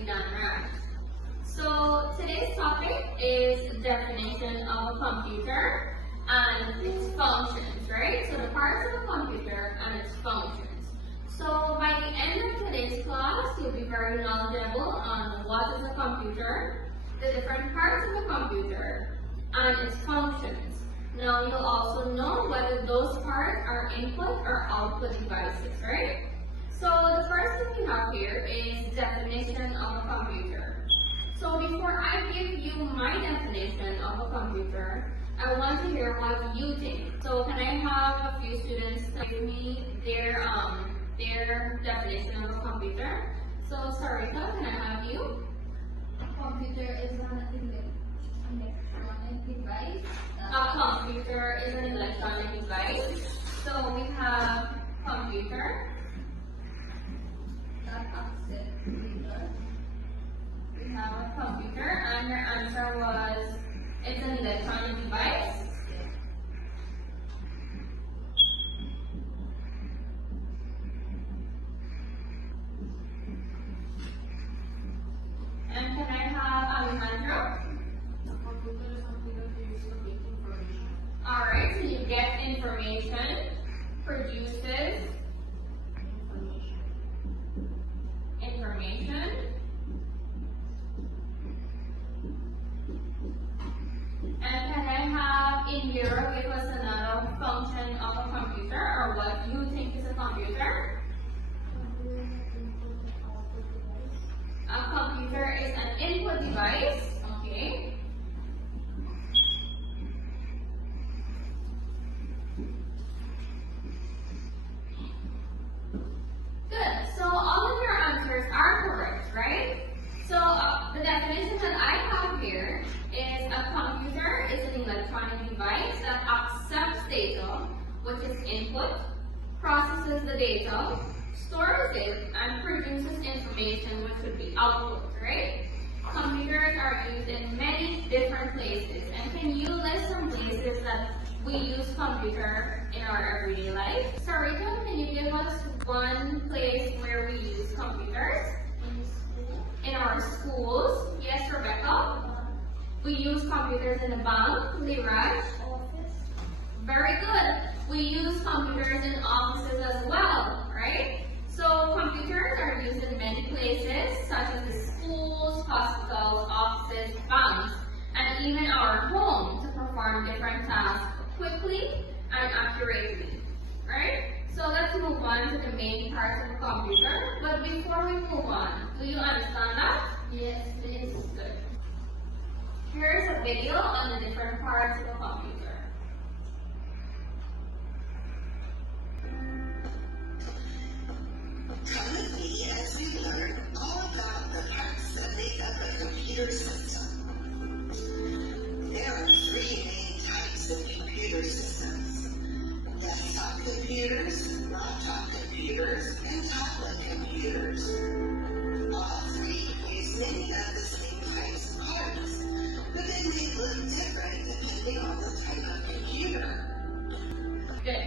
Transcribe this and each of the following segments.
the DHANRAJ. So today's topic is the definition of a computer and its functions, right? So the parts of a computer and its functions. So by the end of today's class, you'll be very knowledgeable on what is a computer, the different parts of a computer, and its functions. Now you'll also know whether those parts are input or output devices, right? So the first thing we have here is definition of a computer. So before I give you my definition of a computer, I want to hear what you think. So can I have a few students give me their definition of a computer? So Sarika, can I have you? A computer is an electronic device. A computer is an electronic device. So we have computer. That access data. We have a computer, and your answer was it's an electronic device. And can I have Alejandro? A computer is something that you use to get information. Alright, so you get information, produces information. And can I have in Europe give us another function of a computer, or what you think is a computer? A computer is an input device, okay. Good, so all of your answers are correct, right? So the definition that I have here is a computer is an electronic device that accepts data, which is input, processes the data, stores it, and produces information, which would be output, right? Computers are used in many different places. And can you list some places that we use computer in our everyday life? Sarika, can you give us one place where we use computers? In our schools. Yes, Rebecca? We use computers in the bank. Liraj? Very good. We use computers in offices as well, right? So computers are used in many places, such as the schools, hospitals, offices, banks, and even our home to perform different tasks quickly and accurately, right? So let's move on to the main parts of a computer. But before we move on, do you understand that? Yes, please. Good. Here's a video on the different parts of a computer. Currently, as we learn all about the parts that make up a computer system, there are three main types of computer systems: desktop computers, laptop computers, and tablet computers. All three use many of the same types of parts, but they may look different depending on the type of computer. Good.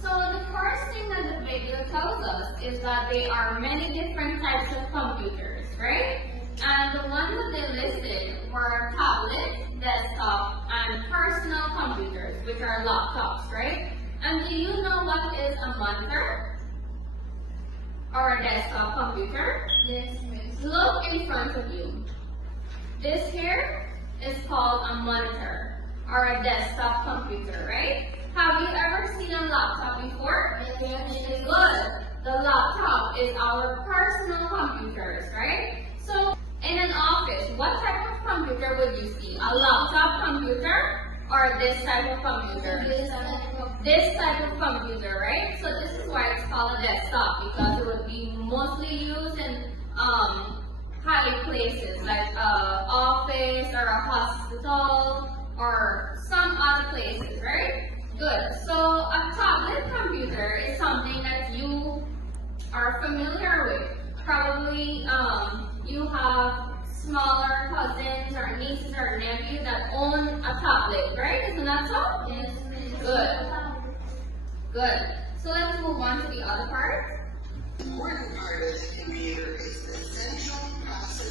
So the first thing that the video tells us is that there are many different types of computers, right? And the ones that they listed were tablet, desktop, and personal computers, which are laptops, right? And do you know what is a monitor? Or a desktop computer? Yes, miss. Look in front of you. This here is called a monitor, or a desktop computer, right? Have you ever seen a laptop before? Yes. Good. The laptop is our personal computers, right? So in an office, what type of computer would you see? A laptop computer or this type of computer? This type of computer, right? So this is why it's called a desktop, because it would be mostly used in high places like office or a hospital or some other places, right? Good. So a tablet computer is something that you are familiar with. Probably you have smaller cousins or nieces or nephews that own a tablet, right? Isn't that so? Yes, miss. Good. Good. So let's move on to the other part. The important part of the computer is the central processing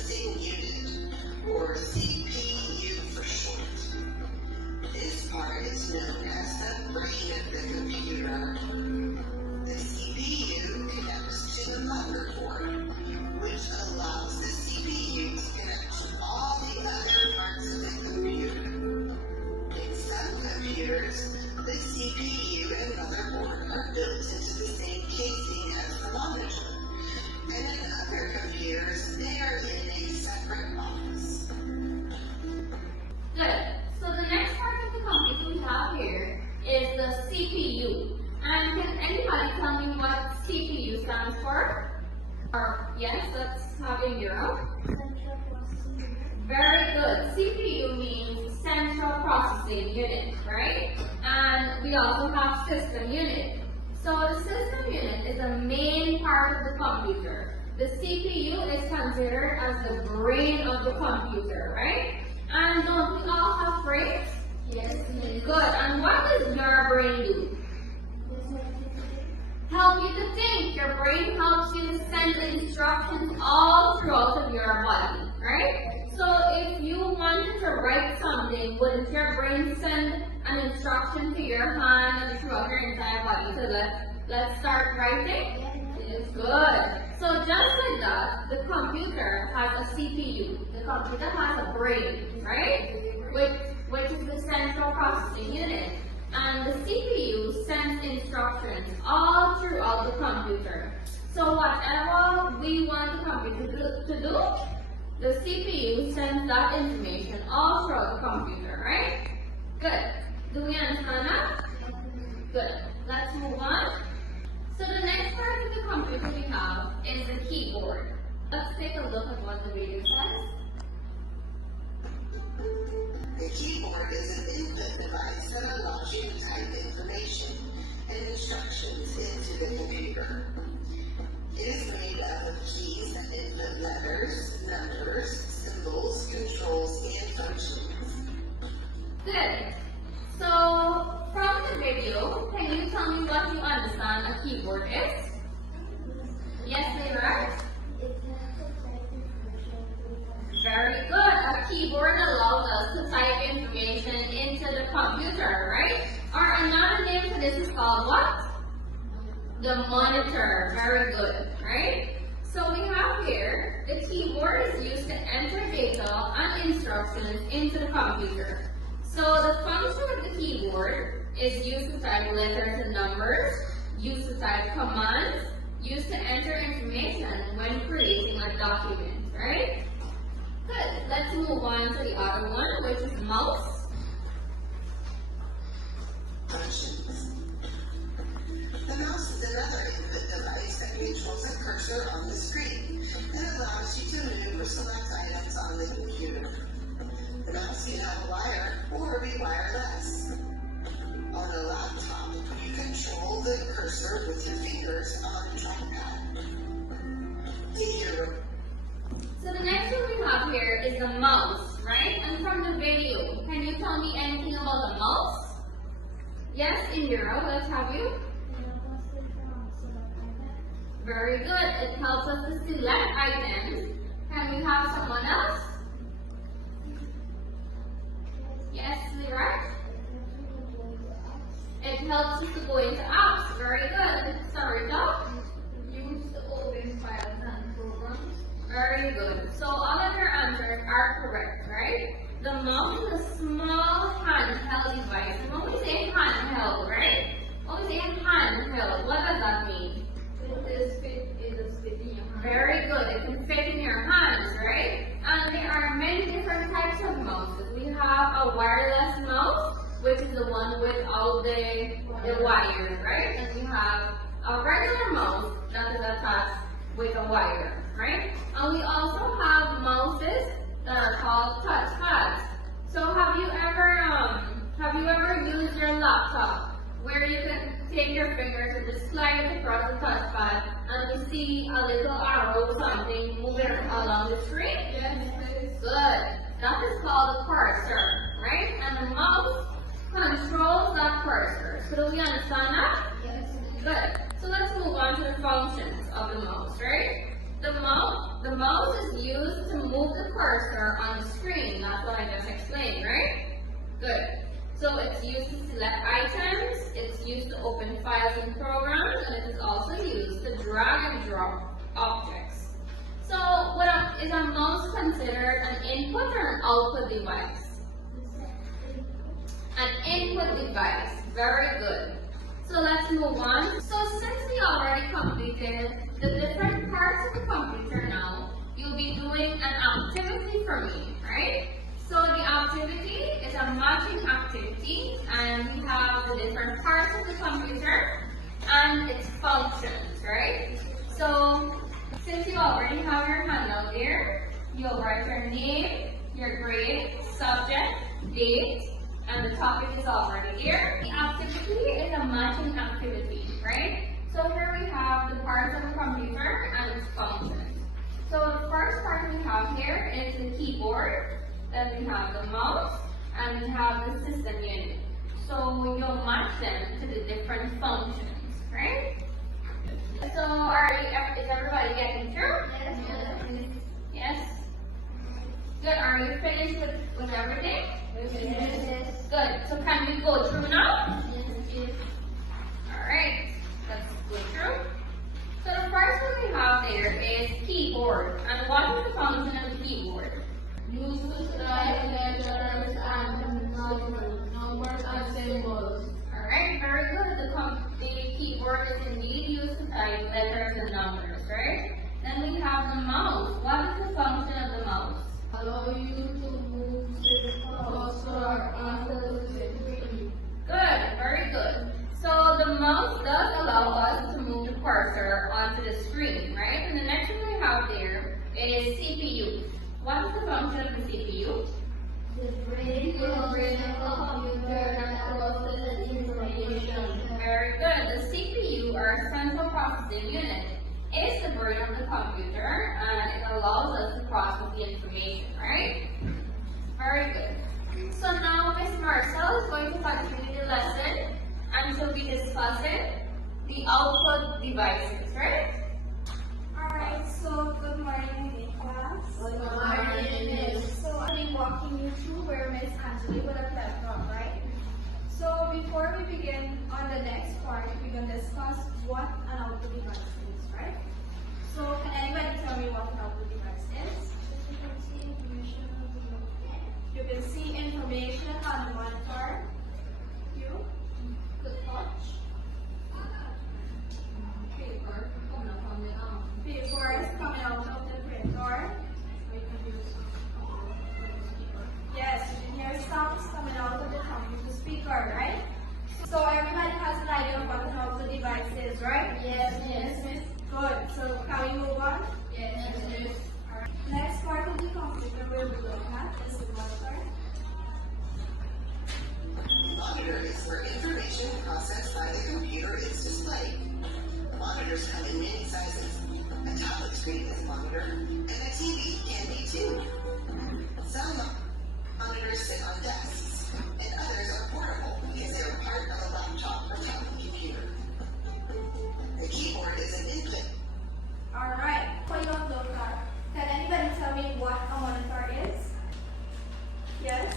Euro? Very good. CPU means central processing unit, right? And we also have system unit. So the system unit is the main part of the computer. The CPU is considered as the brain of the computer, right? And don't we all have brains? Yes. Good. And what does your brain do? Help you to think. Your brain helps you to send the instructions all throughout of your body, right? So if you wanted to write something, wouldn't your brain send an instruction to your hand and throughout your entire body? So let's start writing? It's good. So just like that, the computer has a CPU. The computer has a brain, right? Which is the central processing unit. And the CPU sends instructions all throughout the computer. So whatever we want the computer to do, the CPU sends that information all throughout the computer, right? Good. Do we understand that? Good. Let's move on. So the next part of the computer we have is the keyboard. Let's take a look at what the video says. The keyboard is an input device that allows you to type information and instructions into the computer. It is made up of keys that input letters, numbers, symbols, controls, and functions. Good. So from the video, can you tell me what you understand a keyboard is? Yes, Leroy? Very good. A keyboard allows us to type information into the computer, right? Or another name for this is called what? The monitor. Very good, right? So we have here, the keyboard is used to enter data and instructions into the computer. So the function of the keyboard is used to type letters and numbers, used to type commands, used to enter information when creating a document, right? Good. Let's move on to the other one, which is mouse. Functions. The mouse is another input device that controls a cursor on the screen and allows you to move or select items on the computer. The mouse can have a wire or be wireless. On a laptop, you control the cursor with your fingers on the trackpad. So the next one we have here is the mouse, right? And from the video, can you tell me anything about the mouse? Yes, in Euro, let's have you. Very good. It helps us to select items. Can we have someone else? Yes, Leroy? It helps us to go into apps. Very good. Sorry, Doc. Use to open files and programs. Very good. So all of your answers are correct, right? The mouse is a small handheld device. And when we say handheld, right? When we say handheld, what does that mean? It is fit in your hand. Very good. It can fit in your hands, right? And there are many different types of mouses. We have a wireless mouse, which is the one without the wires, right? And we have a regular mouse that is attached with a wire, right? And we also have mouses that are called touchpads. So have you ever used your laptop where you can take your fingers and just slide it across the touchpad and you see a little arrow or something moving along the screen? Yes. Good. That is called a cursor, right? And the mouse controls that cursor. So do we understand that? Yes. Good. So let's move on to the functions of the mouse, right? The mouse is used to move the cursor on the screen. That's what I just explained, right? Good. So it's used to select items, it's used to open files and programs, and it is also used to drag and drop objects. So is a mouse considered an input or an output device? An input device. Very good. So let's move on. So since we already completed the different parts of the computer now, you'll be doing an activity for me, right? So the activity is a matching activity, and we have the different parts of the computer and its functions, right? So Since you already have your handout there, you'll write your name, your grade, subject, date, and the topic is already there. The activity is a matching activity, right? So here we have the parts of the computer and its functions. So the first part we have here is the keyboard, then we have the mouse, and we have the system unit. So you'll match them to the different functions, right? So is everybody getting through? Yes. Yes? Good. Are you finished with everything? Yes. Good. So can we go through now? Yes. Alright. Let's go through. So the first one we have there is keyboard. And what is the function of the keyboard? Use to write letters and numbers and symbols. Alright, very good. The keyboard is indeed used to type letters and numbers, right? Then we have the mouse. What is the function of the mouse? Allow you to move the cursor on the screen. Good, very good. So the mouse does allow us to move the cursor onto the screen, right? And the next one we have there is CPU. What is the function of the CPU? The brain will bring the computer and process information. Very good. The CPU, our central processing unit, is the brain of the computer and it allows us to process the information, right? Very good. So now Ms. Marcel is going to continue the lesson and she'll be discussing the output devices, right? Alright, so good morning, class. Good morning, Miss. So I'll be walking you through where Miss Anjali would have left off, right? So before we begin on the next part, we're going to discuss what an output device is, right? So can anybody tell me what an output device is? You can see information on the monitor. You could touch. Paper coming up on the arm. Paper is coming out of the printer. Yes, you can hear sounds coming out of the computer speaker, right? So everybody has an idea of what an output device is, right? Yes. Good. So can we move on? Yes. Alright. Next part of the computer we'll be looking at is the monitor. The monitor is where information processed by the computer is displayed. The monitors come in many sizes. A tablet screen is a monitor, and a TV can be too. Some monitors sit on desks, and others are portable because they are part of a laptop or tablet computer. The keyboard is an input. Alright. For your look at, can anybody tell me what a monitor is? Yes?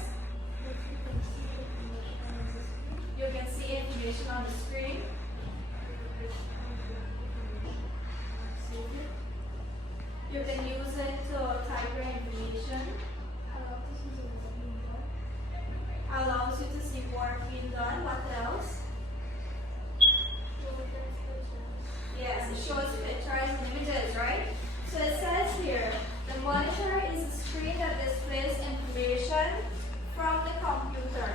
You can see information on the screen. You can use it to type your information. Allows you to see work being done. What else? Yes, it shows pictures and images, right? So it says here, the monitor is a screen that displays information from the computer.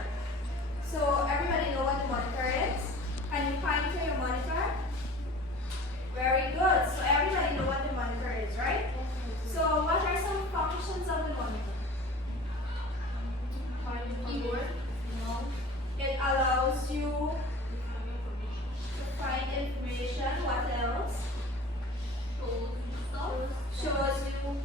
So everybody know what the monitor is? Can you point to your monitor? Very good. So everybody know what the monitor is, right? So what are some functions of the monitor? Keyboard. It allows you to find information. What else? Shows you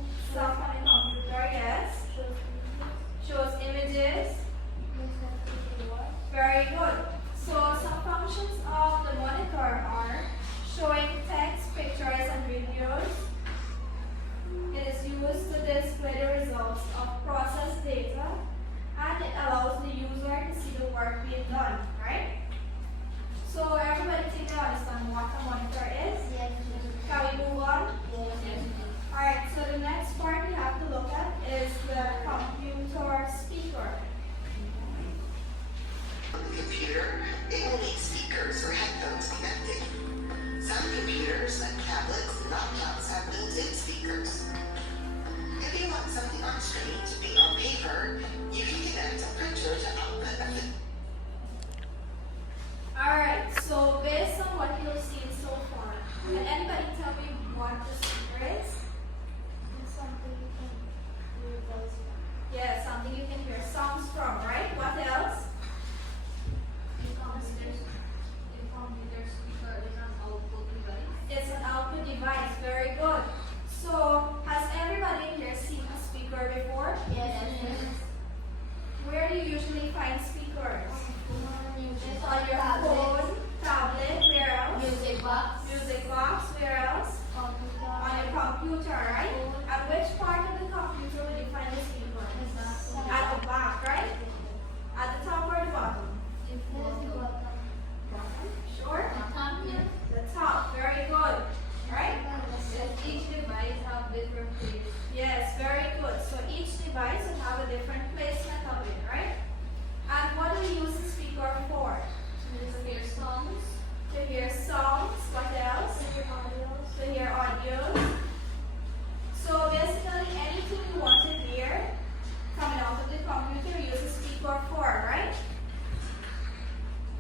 device would have a different placement of it, right? And what do we use the speaker for? To hear songs. To hear songs. What else? To hear audio. So basically anything you want to hear coming out of the computer, you use a speaker for, right?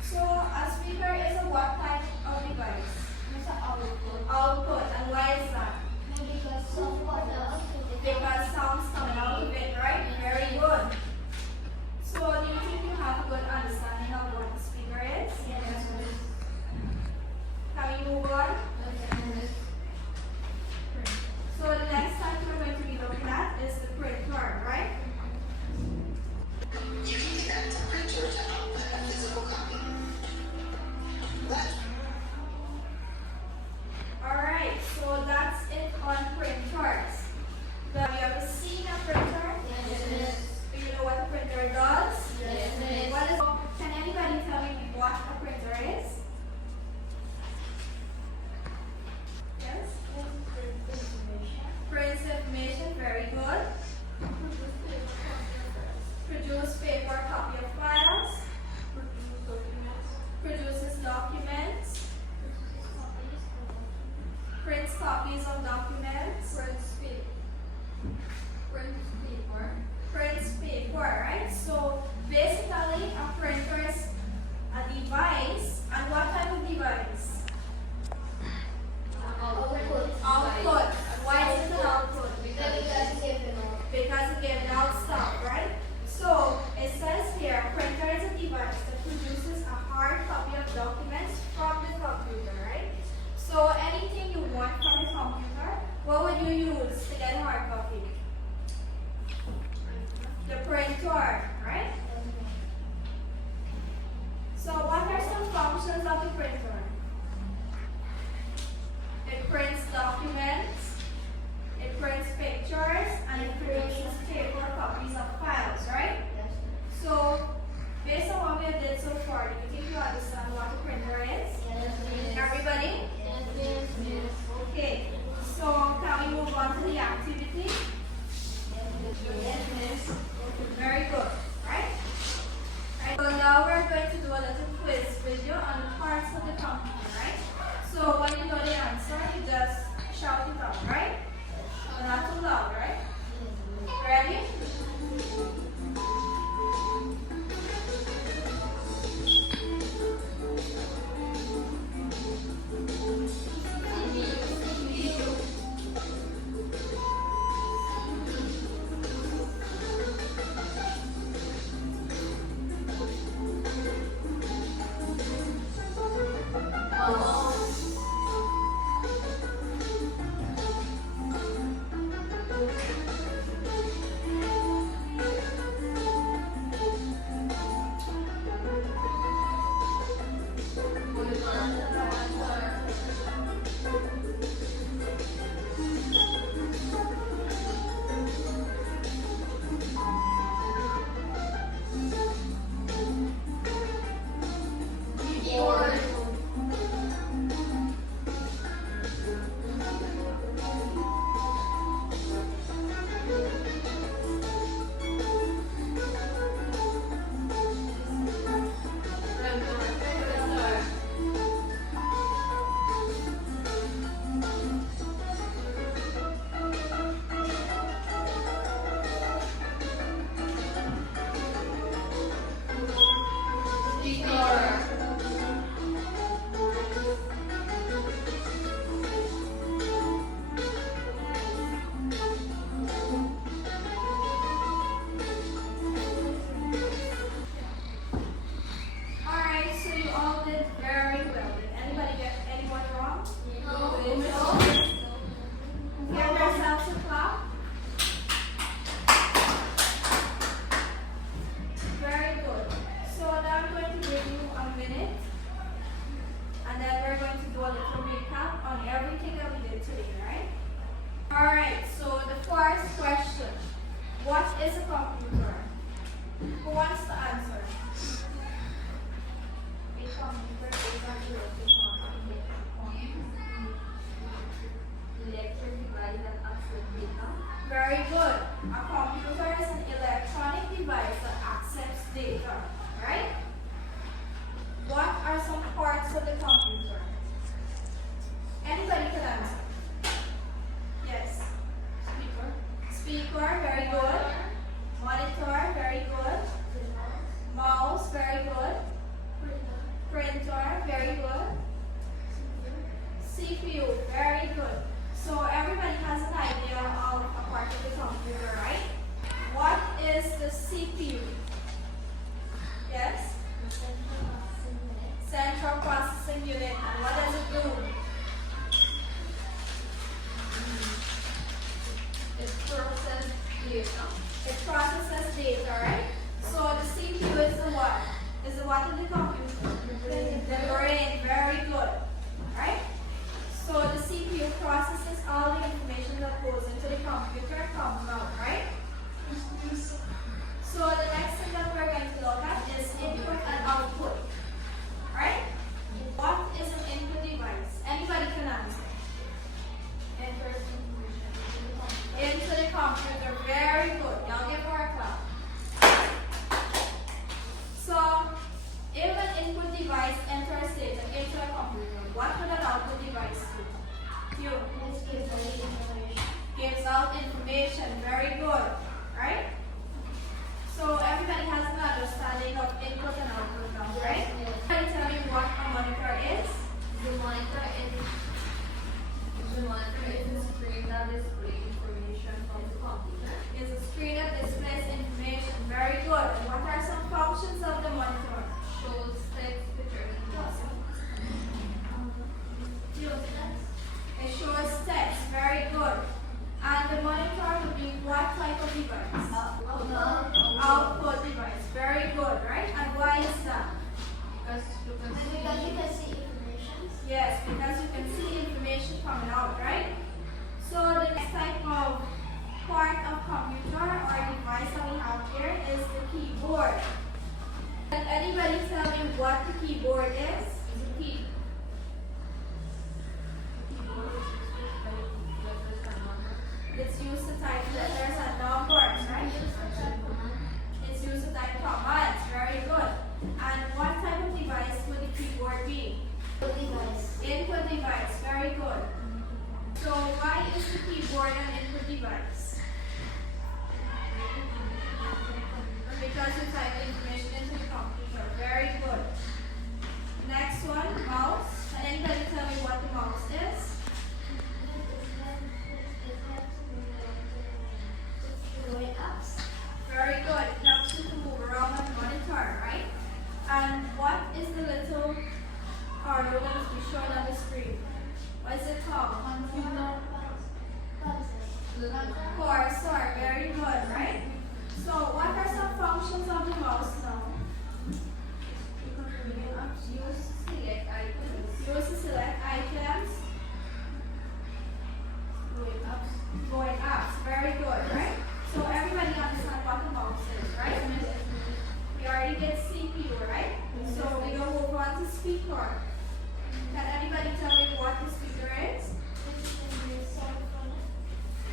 So a speaker is a what type of device? It's an output. Output. And why is that? Because someone else Because sounds coming out of it, right? Very good. So do you think you have a good understanding of what the speaker is? Yes. Can we move on? So the next type we're going to be looking at is the printer, right? You can connect a printer to output a physical copy. Let's Alright, so that's it on printers. Have you ever seen a printer? Yes. Do you know what a printer does? Yes. What is, can anybody tell me what a printer is? Yes? Prints information, very good. Produce paper, copy of files. Produces documents. Prints copies of documents. Prints paper, right? So basically a printer is a device. And what type of device? Output. Why is it an output? Because it gives out stuff, right? So it says here, a printer is a device that produces a hard copy of documents from the computer, right? So anything you want from the computer, what would you use to get a hard copy? The printer, right? So what are some functions of the printer? It prints documents, it prints pictures, and it produces paper copies of files, right? So, based on what we have did so far, do you think you understand what a printer is? Everybody? Okay. So, can we move on to the activity? Very good, right? Right. So now we're going to do a little quiz video on the parts of the computer, right? So when you know the answer, you just shout it out, right? But not too loud, right? Ready? Very good. A computer is data, right? What are some parts of the computer? Anybody can answer. Yes. Speaker, very good. Monitor, very good. Mouse, very good. Printer, very good. CPU, very good. So everybody has an idea of a part of the computer, right? What is the CPU? Yes? Central Processing Unit. And what does it do? It processes data. It processes data, right? So the CPU is the what? Is the what of the computer? The brain, very good. Right? So the CPU processes all the information that goes into the computer and comes out, right? So the next thing that we're going to look at is input and output. Right? What is an input device? Anybody can answer. Into the computer, very good. Y'all get more clap. So, if an input device enters data into a computer, what would an output device do? Gives out information, very good, right? So everybody has an understanding of input and output now, right? Can you tell me what a monitor is? The monitor is a screen that displays information from the computer. Is a screen that displays information, very good. And what are some functions of the monitor? Shows text, pictures, and It shows text, very good. And the monitor would be what type of device? Output device, very good, right? And why is that? because you can see Yes, because you can see information coming out, right? So the next type of part of computer or device that we have here is the keyboard. Can anybody tell me what the keyboard is? It's a key. It's used to type letters and numbers, right? It's used to type commands, very good. And what type of device would the keyboard be? Input device, very good. So why is the keyboard an input device? Because you type information into the computer, very good. Next one, mouse. Can anybody tell me what the mouse is? Very good. It helps you to move around on the monitor, right? And what is the little arrow that is being shown on the screen? What is it called? Cursor. Very good, right? So what are some functions of the mouse now? Use to select items. Going up. Very good, right? So everybody understand what the mouse is, right? We already did CPU, right? So we go move on to speaker. Can anybody tell me what the speaker is?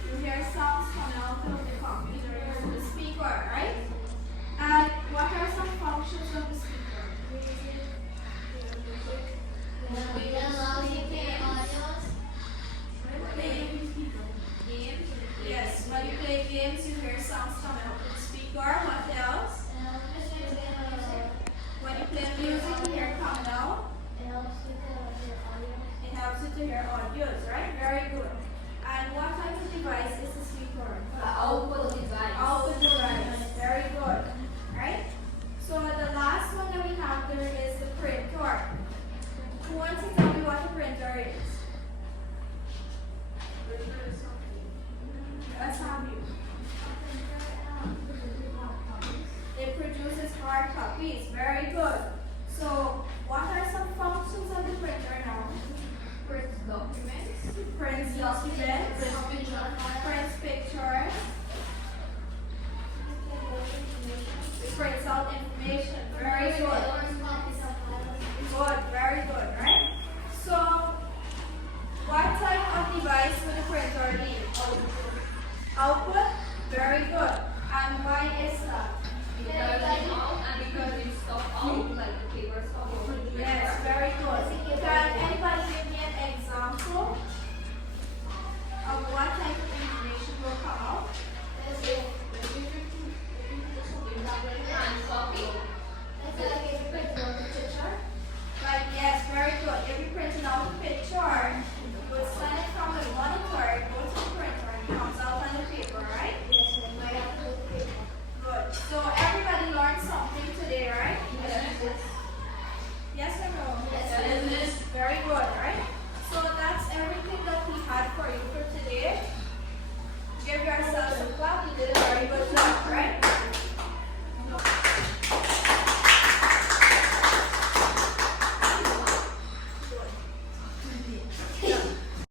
You hear sounds coming out of the computer using the speaker, right? And what are some functions of the speaker? Yes, when you play games, you hear sounds coming out of the speaker. What else? When you play music, you hear it coming out. It helps you to hear audios, right? Very good. And what type of device is the speaker? output device. Output device. Very good. Right? So the last one that we have there is the printer. Who wants to tell me what a printer is? Let's have you. It produces hard copies. Very good. So what are some functions of the printer now? Prints documents. Prints documents.